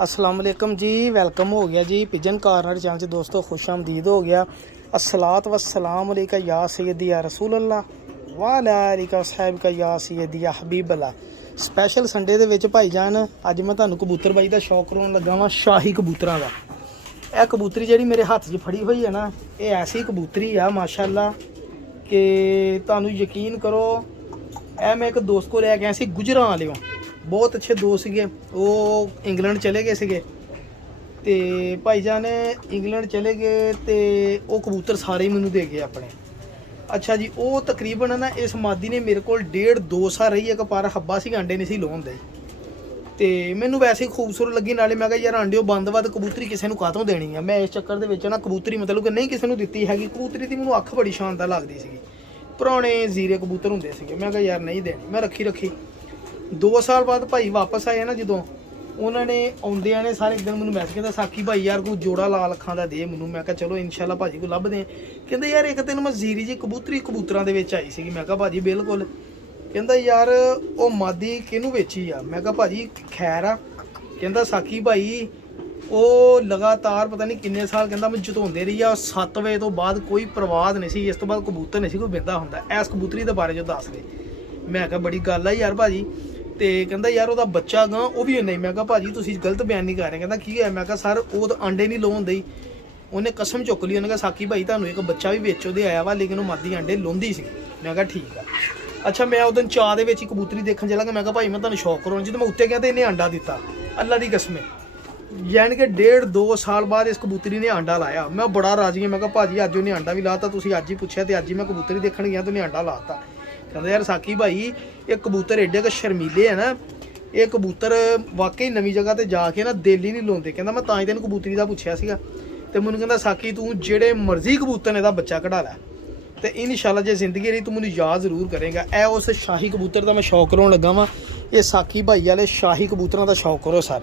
अस्सलाम वालेकुम जी, वेलकम हो गया जी पिजन कॉर्नर चैनल से दोस्तों, खुश आमदीद हो गया। अस्सलात वस्सलाम अलैका या सैयदी या रसूल अल्लाह व अला आलिका साहिब का या सैयदी या हबीब अल्लाह। स्पैशल संडे दे विच भाईजान अज मैं तुहानू कबूतर बाई दा शौक कराउण लगा वां, शाही कबूतरां दा। यह कबूतरी जिहड़ी मेरे हत्थ 'च फड़ी हुई है ना, ये ऐसी कबूतरी आ माशाअल्लाह कि तुहानू यकीन करो, ए मैं एक दोस्त को लैके आया सी गुजरां वालेओं। बहुत अच्छे दोस्त सीगे, वो इंग्लैंड चले गए सीगे ते भाईजान इंग्लैंड चले गए ते वो कबूतर सारे ही मैनू दे गए अपने। अच्छा जी, वो तकरीबन ना इस मादी ने मेरे को 1.5-2 साल रही, एक पर हब्बा सी, अंडे नहीं सी लाउण दे ते मैनू वैसे ही खूबसूरत लगी। नाले मैं कहा यार अंडे बंद वध कबूतरी किसी को कातों देनी है। मैं इस चक्कर दे विच ना कबूतरी मतलब कि नहीं किसी को दित्ती हैगी। कबूतरी की मैनू अख बड़ी शानदार लगती सी, पुराने जीरे कबूतर होंदे सीगे। मैं कहा यार नहीं देनी, मैं रखी 2 साल बाद भाई वापस आए ना, जो उन्होंने आउंदियां ने सारे एक दिन मैंने मैसेज कहता साकी भाई यार कोई जोड़ा लाल अखां दा दे मैनू। मैं कहा चलो इंशाल्लाह भाजी को लभदे। कहते यार एक दिन मैं जीरी जी कबूतरी कबूतरां दे विच आई सीगी। मैं कहा भाजी बिल्कुल। कहता यार वो मादी किनू बेची आ। मैं कहा भाजी खैर आ। कहता साकी भाई वो लगातार पता नहीं किन्ने साल कहता मैं जतोंदे रही आ, 7 बजे तो बाद कोई परवाह नहीं सी, इस तो बाद कबूतर नहीं सी कोई बिंदा हुंदा। इस कबूतरी दे बारे च दस दे। मैं कहा बड़ी गल है यार भाजी। तो कहता यार वह बच्चा गां वह भी नहीं। मैं कहा भाजी तुसीं गलत बयान नहीं कर रहे। कहता की है। मैं कहा सर वो तो अंडे नहीं लाउण दई। उन्हें कसम चुक ली, उन्हें कहा साकी भाई तुहानू एक बच्चा भी विच दे आया वा, लेकिन वो मादी अंडे लाउंदी सी। मैं कहा ठीक है। अच्छा मैं उस दिन चाह दे विच कबूतरी देखण चला गया। मैं कहा भाई मैं तुहानू शौक कराउणा जी, तो मैं उत्ते गया तो इन्हें अंडा दिता, अल्लाह की कसम। यानी कि 1.5-2 साल बाद इस कबूतरी ने अंडा लाया। मैं बड़ा राजी हाँ। मैं कहा भाजी अज उन्हें अंडा भी लाता, तुसीं अज ही पुछया तो अज ही मैं कबूतरी देखण गया तो उन्हें अंडा लाता। कहता यार साकी भाई ये कबूतर एडे के शर्मीले है ना, ये कबूतर वाकई नवी जगह ते जाके ना दिल ही नहीं लाउंदे। कहता मैं तां ही तैनूं कबूतरी दा पुछया सीगा ते मैनूं कहंदा साकी तू जेड़े मर्जी कबूतर ने दा बच्चा कढा लै ते इंशाल्लाह जे जिंदगी रही तू मैनूं याद जरूर करेगा। ए उस शाही कबूतर दा मैं शौक कराउण लगा वां। ये साकी भाई वाले शाही कबूतरां दा शौक करो सर।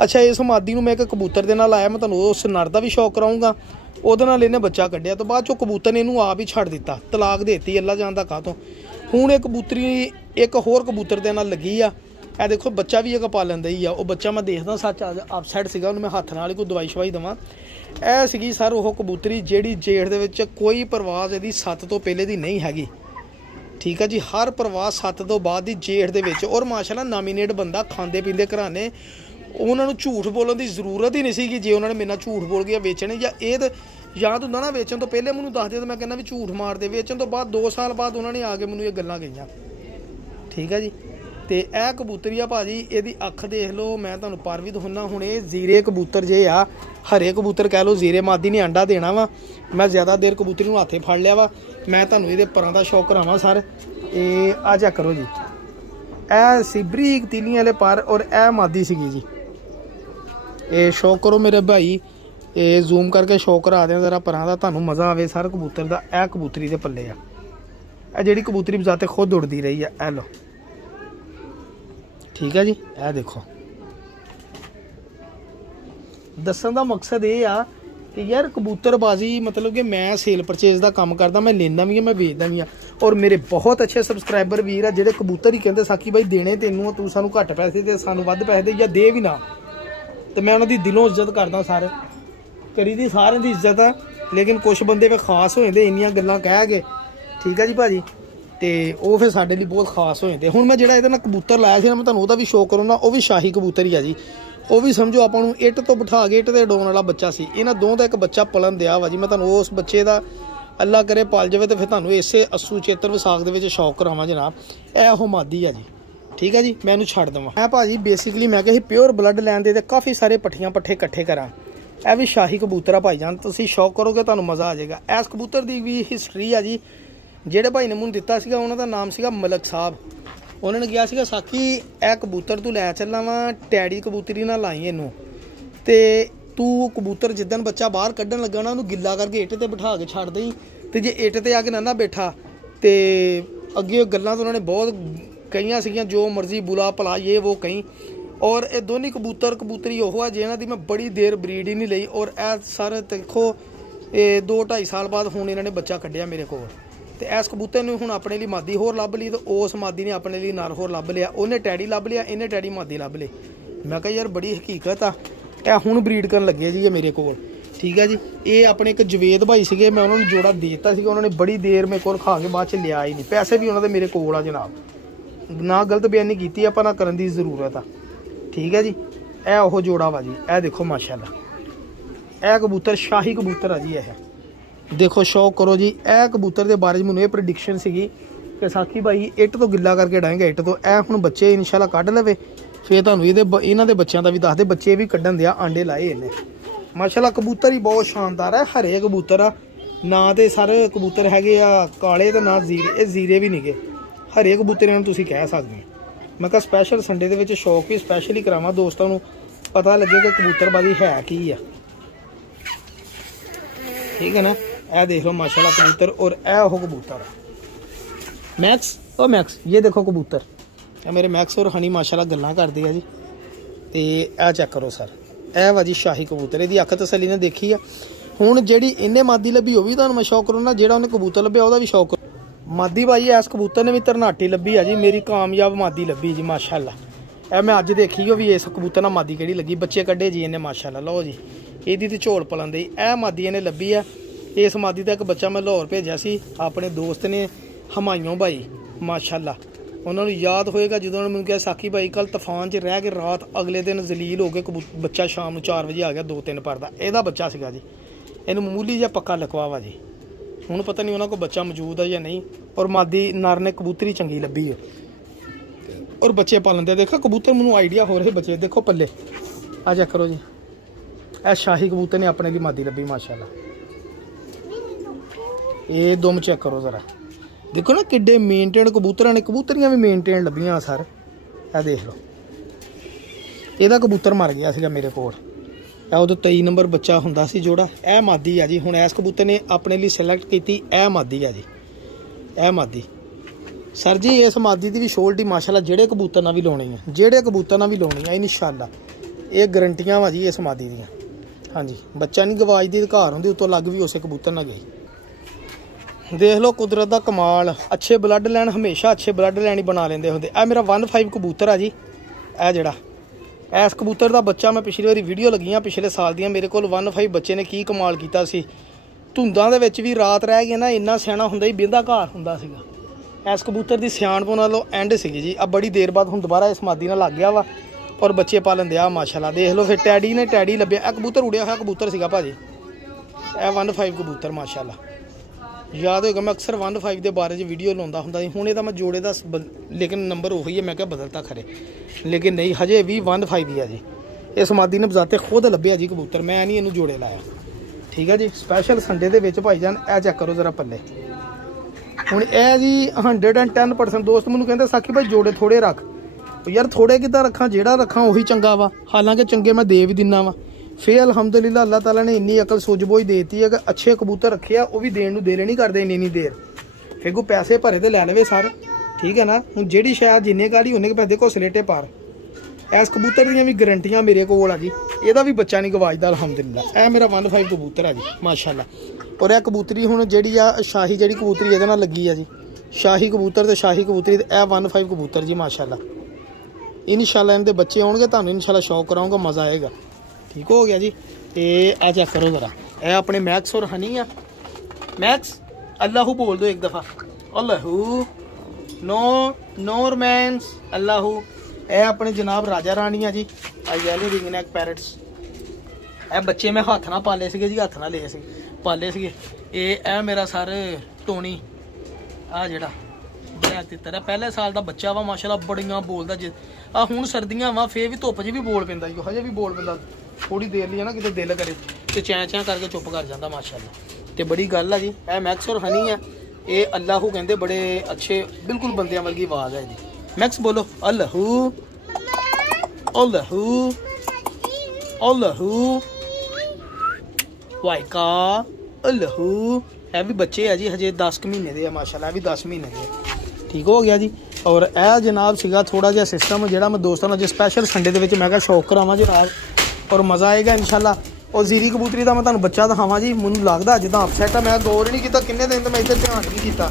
अच्छा इस मादी नूं मैं एक कबूतर दे नाल आया, मैं तुहानूं उस नर दा भी शौक कराऊंगा। ਉਹਦੇ ਨਾਲ ਇਹਨੇ ਬੱਚਾ ਕੱਢਿਆ तो बाद चो कबूतर ने ਇਹਨੂੰ आप ही छड़ दिता, तलाक देती अल्लाह जानदा कातों। ਹੁਣ ਇਹ ਕਬੂਤਰੀ एक होर कबूतर ਦੇ ਨਾਲ ਲੱਗੀ ਆ। ਇਹ देखो बच्चा भी एक पालन दई आ। ਉਹ ਬੱਚਾ मैं देखदा सच अपसैट सीगा, ਉਹਨੂੰ मैं हत्थ नाल ही कोई दवाई शवाई देवां। ਇਹ ਸੀਗੀ सर ਉਹ कबूतरी ਜਿਹੜੀ जेठ ਦੇ ਵਿੱਚ कोई परवाज़ ਇਹਦੀ 7 ਤੋਂ ਪਹਿਲੇ ਦੀ नहीं हैगी। ठीक है जी, हर परवाज़ 7 ਤੋਂ ਬਾਅਦ ਦੀ जेठ ਦੇ ਵਿੱਚ। और माशाअल्लाह नामीनेट बंदा खांदे पींदे घराने, उन्होंने झूठ बोलने की जरूरत ही नहीं सी कि जे उन्होंने मेरे झूठ बोल गया बेचने या ये याद होंदा ना बेचण तो पहले मैनूं दस दे तो मैं कहना भी झूठ मार दे। बेचण तो बाद 2 साल बाद उन्होंने आके मैनूं ये गल्लां कहीआं। ठीक है जी, तो यह कबूतरी आ भाजी, ये अख देख लो। मैं तुहानूं पर भी दिखाउणा। हुण ये जीरे कबूतर जे आ, हरे कबूतर कह लो, जीरे मादी ने अंडा देना वा। मैं ज़्यादा देर कबूतरी नूं हत्थे फड़ लिया वा। मैं तुहानूं इहदे परां दा शौक करावां सर। ये आ चैक करो जी, ए सी बरीक तीलियां वाले पर और ए मादी सीगी जी। ये शौक करो मेरे भाई, ये जूम करके शौक करा दें जरा परां दा, तुहानूं मज़ा आवे सर कबूतर दा। ए कबूतरी दे पल्ले आ, ए जिहड़ी कबूतरी बजाते खुद उड़दी रही है। ए लो ठीक है जी, ए देखो। दस्सण दा मकसद ये आ कि यार कबूतरबाजी मतलब कि मैं सेल परचेज का काम करदा, मैं लेंदा भी मैं बेचदा भी। और मेरे बहुत अच्छे सबसक्राइबर वीर आ जिहड़े कबूतर ही कहते साकी भाई देने तैनूं, तू सानूं घट पैसे दे, सानूं वध पैसे दे, या दे भी ना। तो मैं उन्होंने दिलों इज्जत करदा, सारे करी दी सारे की इज्जत है। लेकिन कुछ बंदे फिर खास हो जाते इन्नियां गल्लां कह के। ठीक है जी भाजी, तो वह फिर साडे लिए बहुत खास हो जाते। हुण मैं जिहड़ा इहदे नाल कबूतर लाया सी ना, मैं तुहानूं ओहदा भी शौक कराउणा। वो भी शाही कबूतर ही है जी। वो भी समझो आपां नूं इट तो बिठा के इट ते डोण वाला बच्चा सी। इन्हां दोवां दा एक बच्चा पलन दिया वा जी। मैं तुहानूं उस बच्चे दा अल्लाह करे पाल जावे तो फिर तुहानूं इसे अस्सू चेतर विसाख दे विच शौक करावां जनाब। इह मादी है जी। ठीक है जी, मैं इन्हूं छड्ड देवां। मैं भाजी बेसिकली मैं कहा प्योर ब्लड लैन दे काफ़ी सारे पट्ठियां पट्ठे इकट्ठे करा। यह भी शाही कबूतर आ भाईजान, तुसीं शौक करोगे तुहानूं मज़ा आ जाएगा। इस कबूतर की भी हिस्टरी है जी। जिहड़े भाई ने मैनूं दिता सीगा उन्हां दा नाम सीगा मलक साहब। उन्होंने कहा सीगा साकी ए कबूतर तू लै चलना वा, टैडी कबूतरी ना लाई इनू, तो तू कबूतर जिद्दन बच्चा बाहर कड्ढन लगा ना उन्होंने गिला करके इट ते बिठा के छड्ड दई। तो जे इट ते आके ना बैठा तो अगे गल्लां तो उन्होंने बहुत कई सीगियां, जो मर्जी बुला भला ये वो कहीं। और ये दोनों कबूतर कबूतरी वो है जिन्हों की मैं बड़ी देर ब्रीड ही नहीं लई। और ए सर देखो 2-2.5 साल बाद हुण इन्होंने बच्चा कढ़िया मेरे को। तो इस कबूतर ने हुण अपने लिए मादी होर लभ ली, तो उस मादी ने अपने लिए नर होर लभ लिया। उन्हें टैडी लभ लिया, इन्हें टैडी मादी लभ ली। मैं कहा यार बड़ी हकीकत आ। ਇਹ ਹੁਣ ਬਰੀਡ ਕਰਨ ਲੱਗੇ ਜੀ ਇਹ ਮੇਰੇ ਕੋਲ, ਠੀਕ ਹੈ ਜੀ। ਇਹ ਆਪਣੇ ਇੱਕ ਜਵੇਦ ਭਾਈ ਸੀਗੇ, ਮੈਂ ਉਹਨਾਂ ਨੂੰ ਜੋੜਾ ਦੇ ਦਿੱਤਾ ਸੀਗਾ, ਉਹਨਾਂ ਨੇ ਬੜੀ ਦੇਰ ਮੇਰੇ ਕੋਲ ਖਾ ਕੇ ਬਾਅਦ 'ਚ ਲਿਆ ਹੀ ਨਹੀਂ। ਪੈਸੇ ਵੀ ਉਹਨਾਂ ਦੇ ਮੇਰੇ ਕੋਲ ਆ ਜਨਾਬ, ਨਾ ਗਲਤ ਬਿਆਨੀ ਕੀਤੀ ਆਪਾਂ, ਨਾ ਕਰਨ ਦੀ ਜ਼ਰੂਰਤ ਆ, ਠੀਕ ਹੈ ਜੀ। ਇਹ ਉਹ ਜੋੜਾ ਵਾ ਜੀ, ਇਹ ਦੇਖੋ ਮਾਸ਼ਾਅੱਲਾ। ਇਹ ਕਬੂਤਰ ਸ਼ਾਹੀ ਕਬੂਤਰ ਆ ਜੀ। ਇਹ ਦੇਖੋ ਸ਼ੌਕ ਕਰੋ ਜੀ। ਇਹ ਕਬੂਤਰ ਦੇ ਬਾਰੇ 'ਚ ਮੈਨੂੰ ਇਹ ਪ੍ਰੈਡਿਕਸ਼ਨ ਸੀਗੀ ਕਿ ਸਾਕੀ ਭਾਈ ਇੱਟ ਤੋਂ ਗਿੱਲਾ ਕਰਕੇ ਡਾਏਗਾ ਇੱਟ ਤੋਂ। ਇਹ ਹੁਣ ਬੱਚੇ ਇਨਸ਼ਾਅੱਲਾ ਕੱਢ ਲਵੇ, ਫਿਰ ਤੁਹਾਨੂੰ ਇਹਨਾਂ ਦੇ ਬੱਚਿਆਂ ਦਾ ਵੀ ਦੱਸਦੇ। ਬੱਚੇ ਵੀ ਕੱਢਣ ਦਿਆ, ਆਂਡੇ ਲਾਏ ਇਹਨੇ ਮਾਸ਼ਾਅੱਲਾ। ਕਬੂਤਰ ਹੀ ਬਹੁਤ ਸ਼ਾਨਦਾਰ ਹੈ, ਹਰੇ ਕਬੂਤਰ ਆ ਨਾ, ਤੇ ਸਾਰੇ ਕਬੂਤਰ ਹੈਗੇ ਆ ਕਾਲੇ ਤੇ ਨਾ ਜ਼ੀਰੇ, ਇਹ ਜ਼ੀਰੇ ਵੀ ਨਹੀਂਗੇ, ਹਰੇ ਕਬੂਤਰ ਇਹਨਾਂ ਨੂੰ ਤੁਸੀਂ ਕਹਿ ਸਕਦੇ ਹੋ। ਮੈਂ ਕਿਹਾ ਸਪੈਸ਼ਲ ਸੰਡੇ ਦੇ ਵਿੱਚ ਸ਼ੌਕ ਵੀ ਸਪੈਸ਼ਲ ਹੀ ਕਰਾਵਾਂ, ਦੋਸਤਾਂ ਨੂੰ ਪਤਾ ਲੱਗੇ ਕਿ ਕਬੂਤਰਬਾਜ਼ੀ ਹੈ ਕੀ ਆ, ਠੀਕ ਹੈ ਨਾ। ਇਹ ਦੇਖ ਲਓ ਮਾਸ਼ਾਅੱਲਾ ਕਬੂਤਰ, ਔਰ ਇਹ ਉਹ ਕਬੂਤਰ मैक्स ओ मैक्स ये देखो कबूतर मेरे मैक्स और हनी माशाल्लाह गल्लां करदे आ जी। तो आ चेक करो सर, ए वा जी शाही कबूतर, इहदी अख तसली ने देखी आ। हुण जिहड़ी इन्ने मादी लभी वो भी तुहानूं मैं शौक करो ना, जिहड़ा उन्हें कबूतर लभ्या ओहदा भी शौक करो। मादी भाई इस कबूतर ने भी तरनाटी लभी आ जी, मेरी कामयाब मादी लभी जी माशाल्लाह। ए मैं अज देखी हो भी इस कबूतर नाल मादी किहड़ी लगी, बच्चे कड्ढे जी इन्हें माशाल्लाह। लो जी इहदी ते झोल पलन दी ए मादी इन्हें लभी है। इस मादी का एक बच्चा मैं लाहौर भेजा सी अपने दोस्त ने हमायूं भाई माशाल्लाह, उन्होंने याद होएगा जो उन्होंने मैंने कहा साकी भाई कल तूफान च रह के रात अगले दिन जलील हो गए, बच्चा शाम 4 बजे आ गया 2-3 पर का, यदा बच्चा सीगा जी। इन्हूं मामूली जिहा पक्का लकवावा जी, हुण पता नहीं उन्होंने को बच्चा मौजूद है या नहीं। और मादी नर ने कबूतरी चंगी लभी है और बच्चे पालन दे। देखो कबूतर मैनूं आइडिया हो रहे बच्चे, देखो पल्ले आ चेक करो जी। ए शाही कबूतर ने अपने लिए मादी लभी माशाल्लाह। ये दुम चेक करो जरा, देखो ना किड्डे मेनटेन कबूतर ने, कबूतरियां भी मेनटेन लभियां सर। ए देख लो, ਇਹਦਾ कबूतर मर गया सीगा मेरे कोल, उदों 23 नंबर बच्चा हुंदा सी जोड़ा। ए मादी है जी, हुण इस कबूतर ने अपने लिए सिलेक्ट की, ए मादी है जी, ए मादी सर जी। इस मादी की भी शोल्टी माशाल्लाह जेड़े कबूतर ना भी लाउणी है, जेड़े कबूतर ना भी लाउणी है इंशाल्लाह, ये गारंटियां वा जी इस मादी दियां। हाँ जी, बच्चा नहीं गवाज दी घर होंदी, उतों लग भी उस कबूतर ना गई। देख लो कुदरत का कमाल, अच्छे ब्लड लैन हमेशा अच्छे ब्लड लैन ही बना लेंदे होंदे। ए मेरा 1-5 कबूतर है जी, ए जेड़ा इस कबूतर का बच्चा मैं पिछली बारी वीडियो लगियां पिछले साल दियां, मेरे को 1-5 बच्चे ने की कमाल किया सी। धुंदां दे विच भी रात रह गई ना, इन्ना सियाना हुंदा ही बेंदा घर हुंदा सीगा। इस कबूतर की सियाणप नालों एंड सीगी जी। अब बड़ी देर बाद हुण दोबारा इस मादी नाल लग गया वा और बच्चे पालन दिया माशाल्लाह। देख लो फिर टैडी ने टैडी लभ्या, ए कबूतर उड़िया होया कबूतर सीगा भाजी, ए 1-5 कबूतर माशाल्लाह। याद होगा मैं अक्सर 1-5 के बारे में वीडियो लाता हूँ, हूँ ये मैं जोड़े का लेकिन नंबर उही है, मैं क्या बदलता खरे, लेकिन नहीं हजे भी 1-5 ही है जी। इस मादी ने बजाते खुद लभ्या जी कबूतर, मैं नहीं इन्हू जोड़े लाया, ठीक है जी। स्पैशल संडे के भाईजान ए चेक करो जरा पल्ले। हुण ए जी 110% दोस्त मैनूं कहंदे साकी भाई जोड़े थोड़े रख, यार थोड़े किद्दां रखां, जेड़ा रखां उही चंगा वा, हालांकि चंगे मैं दे भी दिना वा। फिर अलहमदुलिल्लाह अल्लाह ताला ने इन्नी अकल सूझबूझ देती है कि अच्छे कबूतर रखे आ, वो भी देने दिल नहीं करते इन्नी देर, फिर कोई पैसे भरे तो लै लवे सर, ठीक है ना। हुण जेहड़ी शायद जिन्ने गाड़ी उन्ने पैसे देखो स्लेटे पार। इस कबूतर दी भी गारंटियां मेरे कोल आ जी, ਇਹਦਾ भी बच्चा नहीं गवाजदा अलहमदुलिल्लाह। ए मेरा 1-5 कबूतर है जी माशाल्लाह। और यह कबूतरी हुण जेहड़ी आ शाही जेहड़ी कबूतरी ਇਹਦੇ ਨਾਲ लगी है जी, शाही कबूतर तो शाही कबूतरी ते ए 1-5 कबूतर जी माशाल्लाह। इंशाल्लाह इनके बच्चे आउणगे, तुहानूं इंशाल्लाह शौक कराऊंगा, मज़ा आएगा, ठीक हो गया जी। तो आ चेक करो जरा, ए अपने मैक्स और हनी आ। मैक्स अल्लाहू बोल दो एक दफ़ा, अल्लाहू, नो रोमांस, अल्लाहू। ए अपने जनाब राजा रानी है जी, येलो रिंग नैक पैरट्स। ए बच्चे मैं हथ ना पाले सीगे जी, हथ ना ले सी पाले सीगे। ए मेरा सर टोनी आ जेड़ा ब्लैक तितर है, पहले साल का बच्चा वा माशाल्लाह, बड़ियां बोलदा जी। आ हुण सर्दियां वा फिर भी धुप्प च भी बोल पैंदा जी, हजे भी बोल पैंदा, थोड़ी देर लिए ना किते दिल करे तो चैं चैं करके चुप कर जाता माशाल्लाह। तो बड़ी गल है जी। ए मैक्स और हनी है, ये अल्लाहू कहते, बड़े अच्छे बिल्कुल बंदियां वर्गी आवाज़ है जी। मैक्स बोलो अल्लाहू, अल्लाहू, अल्लाहू, वाइका, अल्लाहू। है भी बच्चे है जी, हजे 10 महीने के माशाल्लाह, भी 10 महीने के, ठीक हो गया जी। और यह जनाब सीगा थोड़ा जिहा सिस्टम जोड़ा मैं दोस्तों ने स्पैशल संडे के मैं शौक करावां जनाब, और मज़ा आएगा इंशाल्लाह। और जीरी कबूतरी का मैं तुहानूं बच्चा दिखावां जी, मैनूं लगदा जिद्दां अपसैट है, मैं गौर नहीं किया किन्ने दिन तो मैं इधर ध्यान नहीं किया।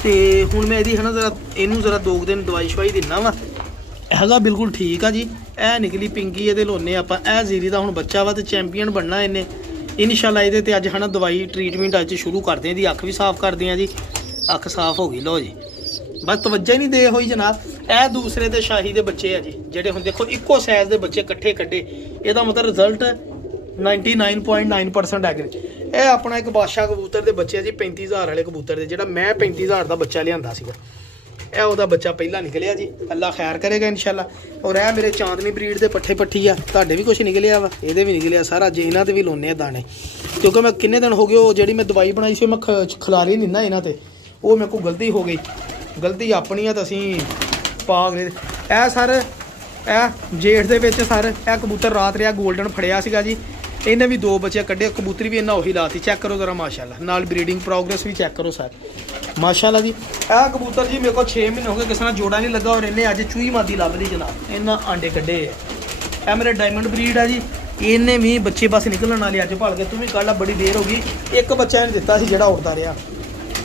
तो हुण मैं इहदी है ना जरा इनू जरा 2 दिन दवाई शवाई दिना वा, हैगा बिल्कुल ठीक है जी। ਇਹ ਨਿਕਲੀ ਪਿੰਕੀ, ਇਹਦੇ ਲੋਨੇ ਆਪਾਂ। ਇਹ ਜ਼ੀਰੀ ਦਾ ਹੁਣ ਬੱਚਾ ਵਾ ਤੇ ਚੈਂਪੀਅਨ ਬਣਨਾ ਇਹਨੇ ਇਨਸ਼ਾਅੱਲਾ। ਇਹਦੇ ਤੇ ਅੱਜ ਹਨਾ ਦਵਾਈ ਟ੍ਰੀਟਮੈਂਟ ਅੱਜ ਸ਼ੁਰੂ ਕਰਦੇ ਹਾਂ। ਇਹਦੀ ਅੱਖ ਵੀ ਸਾਫ਼ ਕਰਦੇ ਹਾਂ ਜੀ। ਅੱਖ ਸਾਫ਼ ਹੋ ਗਈ, ਲਓ ਜੀ, ਬਸ ਤਵੱਜਾ ਹੀ ਨਹੀਂ ਦੇ ਹੋਈ ਜਨਾਬ। ਇਹ ਦੂਸਰੇ ਤੇ ਸ਼ਾਹੀ ਦੇ ਬੱਚੇ ਆ ਜੀ, ਜਿਹੜੇ ਹੁਣ ਦੇਖੋ ਇੱਕੋ ਸਾਈਜ਼ ਦੇ ਬੱਚੇ ਇਕੱਠੇ ਕੱਢੇ। ਇਹਦਾ ਮਤਲਬ ਰਿਜ਼ਲਟ 99.9% ਐਗਰੀ। ਇਹ ਆਪਣਾ ਇੱਕ ਬਾਦਸ਼ਾਹ ਕਬੂਤਰ ਦੇ ਬੱਚੇ ਆ ਜੀ, 35,000 ਵਾਲੇ ਕਬੂਤਰ ਦੇ, ਜਿਹੜਾ ਮੈਂ 35,000 ਦਾ ਬੱਚਾ ਲਿਆਂਦਾ ਸੀਗਾ। ਇਹ ਉਹਦਾ ਬੱਚਾ ਪਹਿਲਾਂ ਨਿਕਲਿਆ ਜੀ, ਅੱਲਾ ਖੈਰ ਕਰੇਗਾ ਇਨਸ਼ਾਅੱਲਾ। ਔਰ ਇਹ ਮੇਰੇ ਚਾਂਦਨੀ ਬਰੀਡ ਦੇ ਪੱਠੇ ਪੱਠੀ ਆ, ਤੁਹਾਡੇ ਵੀ ਕੁਝ ਨਿਕਲਿਆ ਵਾ, ਇਹਦੇ ਵੀ ਨਿਕਲਿਆ ਸਾਰਾ। ਜੇ ਇਹਨਾਂ ਤੇ ਵੀ ਲਾਉਣੇ ਆ ਦਾਣੇ, ਕਿਉਂਕਿ ਮੈਂ ਕਿੰਨੇ ਦਿਨ ਹੋ ਗਏ ਉਹ ਜਿਹੜੀ ਮੈਂ ਦਵਾਈ ਬਣਾਈ ਸੀ ਮੈਂ ਖਿਲਾਰੀ ਨਹੀਂ ਨਾ ਇਹਨਾਂ ਤੇ, ਉਹ ਮੇਰੇ ਕੋਲ ਗਲਤੀ ਹੋ ਗਈ। ਗਲਤੀ ਆਪਣੀ ਆ ਤਾਂ ਅਸੀਂ ਪਾ ਗਏ। ਇਹ ਸਰ ਇਹ ਜੇਠ ਦੇ ਵਿੱਚ ਸਰ ਇਹ ਕਬੂਤਰ ਰਾਤ ਰਿਹਾ ਗੋਲਡਨ ਫੜਿਆ ਸੀਗਾ ਜੀ। ਇਹਨੇ ਵੀ 2 ਬੱਚੇ ਕੱਢੇ, ਕਬੂਤਰੀ ਵੀ ਇਹਨਾਂ ਉਹੀ ਲਾਤੀ। ਚੈੱਕ ਕਰੋ ਜ਼ਰਾ ਮਾਸ਼ਾਅੱਲਾ, ਨਾਲ ਬਰੀਡਿੰਗ ਪ੍ਰੋਗਰੈਸ ਵੀ ਚੈੱਕ ਕਰੋ ਸਰ ਮਾਸ਼ਾਅੱਲਾ ਜੀ। ਇਹ ਕਬੂਤਰ ਜੀ ਮੇਰੇ ਕੋਲ 6 ਮਹੀਨੇ ਹੋ ਗਏ ਕਿਸੇ ਨਾਲ ਜੋੜਾ ਨਹੀਂ ਲੱਗਾ, ਔਰ ਇਹਨੇ ਅੱਜ ਚੂਹੀ ਮਾਦੀ ਲੱਭ ਲਈ ਜਨਾਬ। ਇਹਨਾਂ ਆਂਡੇ ਕੱਢੇ ਆ। ਇਹ ਮੇਰੇ ਡਾਇਮੰਡ ਬਰੀਡ ਆ ਜੀ, ਇਹਨੇ ਵੀ ਬੱਚੇ ਬਸ ਨਿਕਲਣ ਵਾਲੇ ਅੱਜ ਭਲ ਕੇ। ਤੂੰ ਵੀ ਕੱਢ ਲਾ, ਬੜੀ ਦੇਰ ਹੋ ਗਈ। ਇੱਕ ਬੱਚਾ ਇਹਨੇ ਦਿੱਤਾ ਸੀ ਜਿਹੜਾ ਉੱਡਦਾ ਰਿਹਾ।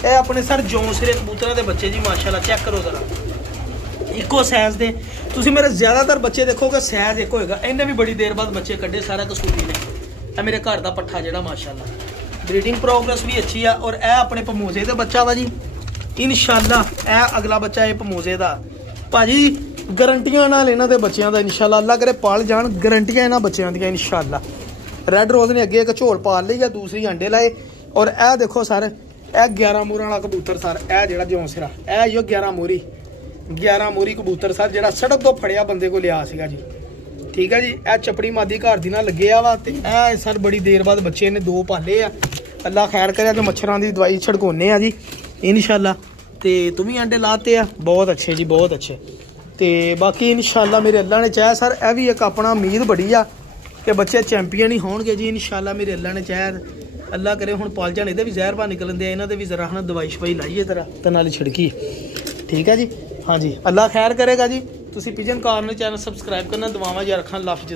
ਇਹ ਆਪਣੇ ਸਰ ਜੌਂਸਰੇ ਕਬੂਤਰਾਂ ਦੇ ਬੱਚੇ ਜੀ ਮਾਸ਼ਾਅੱਲਾ, ਚੈੱਕ ਕਰੋ ਜ਼ਰਾ, ਇੱਕੋ ਸਾਈਜ਼ ਦੇ। ਤੁਸੀਂ ਮੇਰੇ ਜ਼ਿਆਦਾਤਰ ਬੱਚੇ ਦੇਖੋਗੇ ਸਾਈਜ਼ ਇੱਕ ਹੋਏਗਾ। ਇਹਨੇ ਵੀ ਬੜੀ ਦੇਰ ਬਾਅਦ ਬੱਚੇ ਕੱਢੇ ਸਾਰਾ ਕਸੂਰੀ ਨੇ। ਇਹ ਮੇਰੇ ਘਰ ਦਾ ਪੱਠਾ ਜਿਹੜਾ ਮਾਸ਼ਾਅੱਲਾ, ਬਰੀਡਿੰਗ ਪ੍ਰੋਗਰੈਸ ਵੀ ਅੱਛੀ ਆ। ਔਰ ਇਹ ਆਪਣੇ ਪਮੋਜ਼ੇ ਦਾ ਬੱਚਾ ਵਾ ਜੀ ਇਨਸ਼ਾਅੱਲਾ। ਇਹ ਅਗਲਾ ਬੱਚਾ ਇਹ ਪਮੋਜ਼ੇ ਦਾ ਭਾਜੀ, ਗਰੰਟੀਆਂ ਨਾਲ ਇਹਨਾਂ ਦੇ ਬੱਚਿਆਂ ਦਾ ਇਨਸ਼ਾਅੱਲਾ। ਅੱਲਾ ਕਰੇ ਪਾਲ ਜਾਣ, ਗਰੰਟੀਆਂ ਇਹਨਾਂ ਬੱਚਿਆਂ ਦੀਆਂ ਇਨਸ਼ਾਅੱਲਾ। ਰੈੱਡ ਰੋਜ਼ ਨੇ ਅੱਗੇ ਇੱਕ ਝੋਲ ਪਾਲ ਲਈ ਆ, ਦੂਸਰੀ ਅੰਡੇ ਲਾਏ। ਔਰ ਇਹ ਦੇਖੋ ਸਰ, ਇਹ 11 ਮੋਹਰਾਂ ਵਾਲਾ ਕਬੂਤਰ ਸਰ, ਇਹ ਜਿਹੜਾ ਜੌਂਸਰਾ, ਇਹ ਜੋ 11 ਮੋਹਰੀ ਕਬੂਤਰ ਸਰ, ਜਿਹੜਾ ਸੜਕ ਤੋਂ ਫੜਿਆ ਬੰਦੇ ਕੋਲ ਲਿਆ ਸੀਗਾ ਜੀ। ਠੀਕ ਹੈ ਜੀ। ਇਹ ਚਪੜੀ ਮਾਦੀ ਘਰ ਦੀ ਨਾਲ ਲੱਗਿਆ ਵਾ, ਤੇ ਇਹ ਸਰ ਬੜੀ ਦੇਰ ਬਾਅਦ ਬੱਚੇ ਨੇ 2 ਪਾਲੇ ਆ। ਅੱਲਾ ਖੈਰ ਕਰਿਆ ਕਿ ਮੱਛਰਾਂ ਦੀ ਦਵਾਈ ਛੜਕਾਉਂਦੇ ਆ ਜੀ ਇਨਸ਼ਾਅੱਲਾ। ਤੇ ਤੂੰ ਵੀ ਅੰਡੇ ਲਾਤੇ ਆ, ਬਹੁਤ ਅੱਛੇ ਜੀ, ਬਹੁਤ ਅੱਛੇ। ਤੇ ਬਾਕੀ ਇਨਸ਼ਾਅੱਲਾ ਮੇਰੇ ਅੱਲਾ ਨੇ ਚਾਹਿਆ ਸਰ, ਇਹ ਵੀ ਇੱਕ ਆਪਣਾ ਉਮੀਦ ਬੜੀ ਆ ਕਿ ਬੱਚੇ ਚੈਂਪੀਅਨ ਹੀ ਹੋਣਗੇ ਜੀ ਇਨਸ਼ਾਅੱਲਾ। ਮੇਰੇ ਅੱਲਾ ਨੇ ਚਾਹਿਆ, ਅੱਲਾ ਕਰੇ ਹੁਣ ਪਲ ਜਾਣ। ਇਹਦੇ ਵੀ ਜ਼ਹਿਰ ਬਾਹਰ ਨਿਕਲਣ ਦੇ, ਇਹਨਾਂ ਦੇ ਵੀ ਜ਼ਰਾ ਹੁਣ ਦਵਾਈ ਸ਼ਵਾਈ ਲਾਈਏ ਤੇਰਾ ਤੇ ਨਾਲੇ ਛਿੜਕੀ। ਠੀਕ ਹੈ ਜੀ, ਹਾਂਜੀ, ਅੱਲਾ ਖੈਰ ਕਰੇਗਾ ਜੀ। ਤੁਸੀਂ ਪਿਜਨ ਕਾਰਨਰ ਚੈਨਲ ਸਬਸਕ੍ਰਾਈਬ ਕਰਨਾ, ਦੁਆਵਾਂ ਜਾਂ ਰੱਖਣਾ। ਲਫ਼ਜ਼